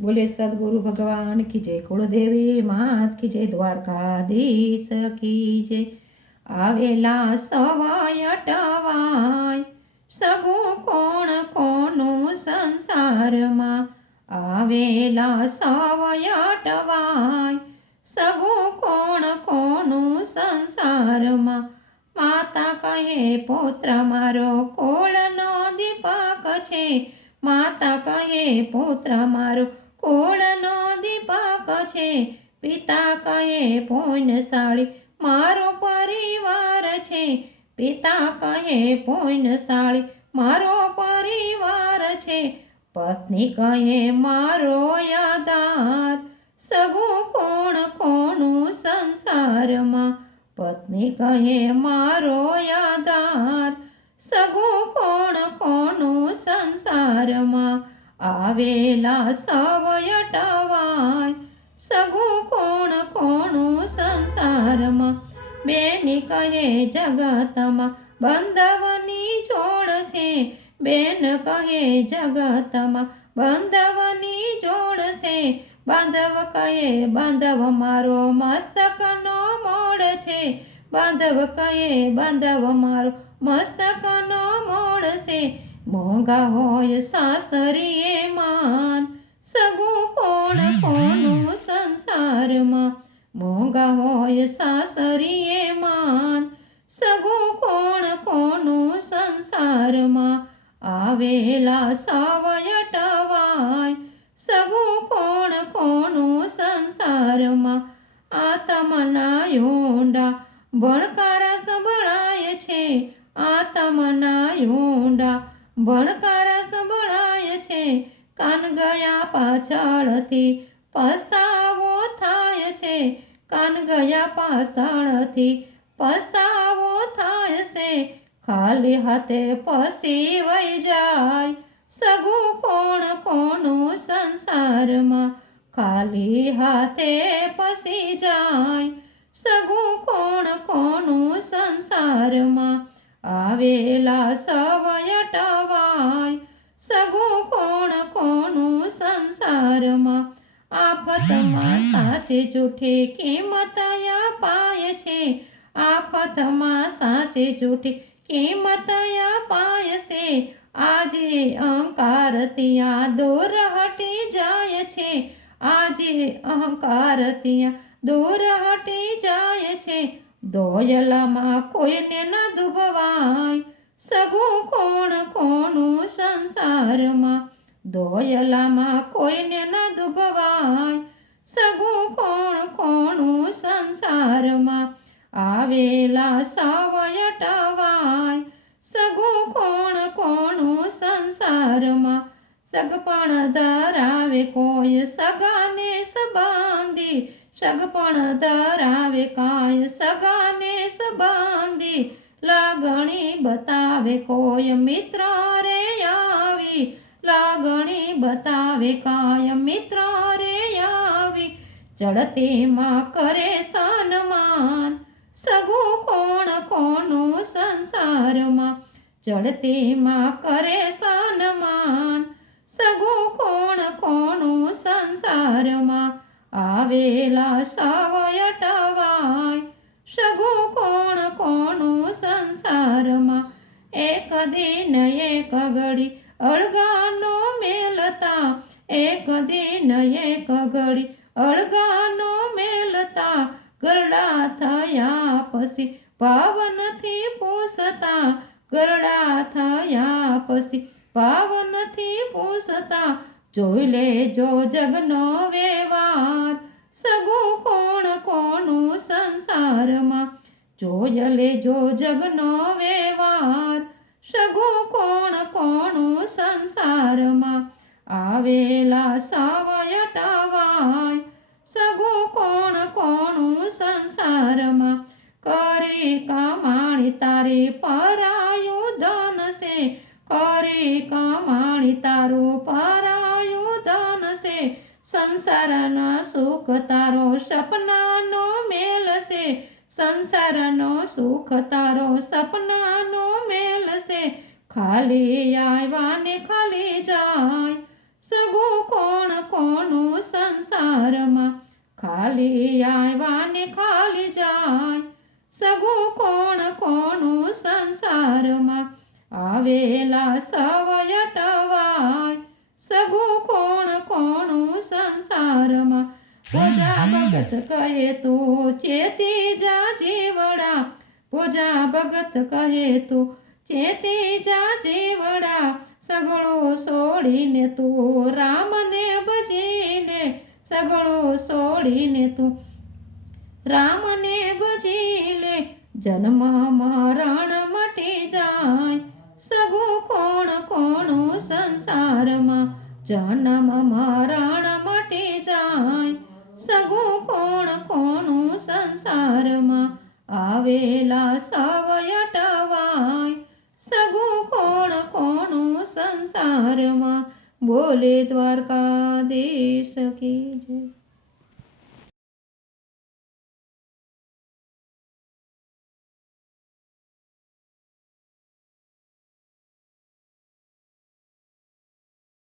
बोले सदगुरु भगवान की जय, कुलदेवी मात की जय, द्वारकाधीश की जय। आवेला सवाय अटवाय सगु कोण कोनु संसारमा। आवेला सवाय अटवाय सगु कोण कोनु संसारमा। माता कहे पुत्र मारो कोळनो दीपक छे। माता कहे पुत्र मारो कोळनो दीपक छे। पिता कहे पुण्यशाળી मारो परिवार छे। पिता कहे पुण्यशाળી मारो परिवार छे। पत्नी कहे मारो आधार सगु कोण कोनु संसारमा। पत्नी कहे मारो आधार सगु कोण कोनु संसारमा। आवेला सवय अटवाय सगु कोण कोनु संसारमा। बेनी कहे जगतमा बंधवनी जोड़ छे। बेन कहे जगतमा बंधवनी जोड़ छे। बांधव कहे बांधव मारो मस्तकनो मोड़ छे। बांधव कहे बांधव मारो मस्तकनो मोड़ छे। मोंघा होय सासरीए मान सगु कोण कोनु संसारमा। मोंघा होय सासरीए मान सगु कोण कोनु संसारमा। आवेला सवय अटवाय सगु कोण कोनु संसारमा। आत्मना ऊंडा भणकारा संभळाय छे। आत्मना ऊंडा भणकारा संभळाय छे। कान गया पाछळथी पસ્તાવો थाय छे। कान गया पाछळथी पસ્તાવો थाय छे। खाली हाथे पसी वई जाय सगु कोण कोनु संसारमा। खाली हाथे पसी जाय सगु कोण कोनु संसारमा। आवेला सवय अटवाय सगु कोण कोनु संसारमा। आफतमा साचे जूठे किंमत अपाय छे। आफतमा साचे जूठे किंमत अपाय छे। आजे अहंकारतिया दूर हटी जाय छे। आजे अहंकारतिया दूर हटी जाय छे। दोयलामा कोईने न दुभवाय सगु कोण कोनु संसारमा। दोयलामा कोईने न दुभवाय सगु कोण कोनु संसारमा। आवेला सवय अटवाय सगु कोण कोनु संसारमा। सगपण धरावे कोई सगाने संबंधी। सगपण धरावे काय सगाने संबंधी। लागणी बतावे कोई मित्र रे आवी। लागणी बतावे काय मित्र रे आवी। चढ़ते मां करे सन्मान सगु कोण कोनु संसारमा। चढ़ते मां करे सन्मान सगु कोण कोनु संसारमा। आवेला सवय अटवाय सगु कोण कोनु संसारमा। एक दिन एक घड़ी अळगानो मेलता। एक दिन एक घड़ी अळगानो मेलता। गरडा थया पसी भाव नथी पूछता। गरडा थया पसी भाव नथी पूछता। जोई लेजो जगनो व्यवहार सगु कोण कोनु संसारमा। जोई लेजो जगनो व्यवहार सगु कोण कोनु संसारमा। आवेला सवय अटवाय सगु कोण कोनु संसारमा। करी कमाणी तारी परायु धन से। करी कमाणी तारो परायु धन से। संसारना सुख तारो सपनानो मेल से। संसारनो सुख तारो सपनानो मेल से। खाली आयवा ने खाली जाय सगु कोण કોનું સંસારમાં ખાલી આવ્યા ને ખાલી જાય સગું કોનું સંસારમાં આવેલા સવય ટવાય સગું કોનું સંસારમાં પૂજા ભગત કહે તો ચેતી જા જીવડા પૂજા ભગત કહે તો ચેતી જા જીવડા સગળો છોડીને તું રામને ભજી લે સગળો છોડીને તું રામને ભજી લે જન્મ મરણ મટી જાય સગું કોનું સંસારમાં જન્મ મરણ મટી જાય સગું કોનું સંસારમાં આવેલા સવય ટવાય સગું કોનું સંસારમાં બોલે દ્વારકાધીશ કી જય।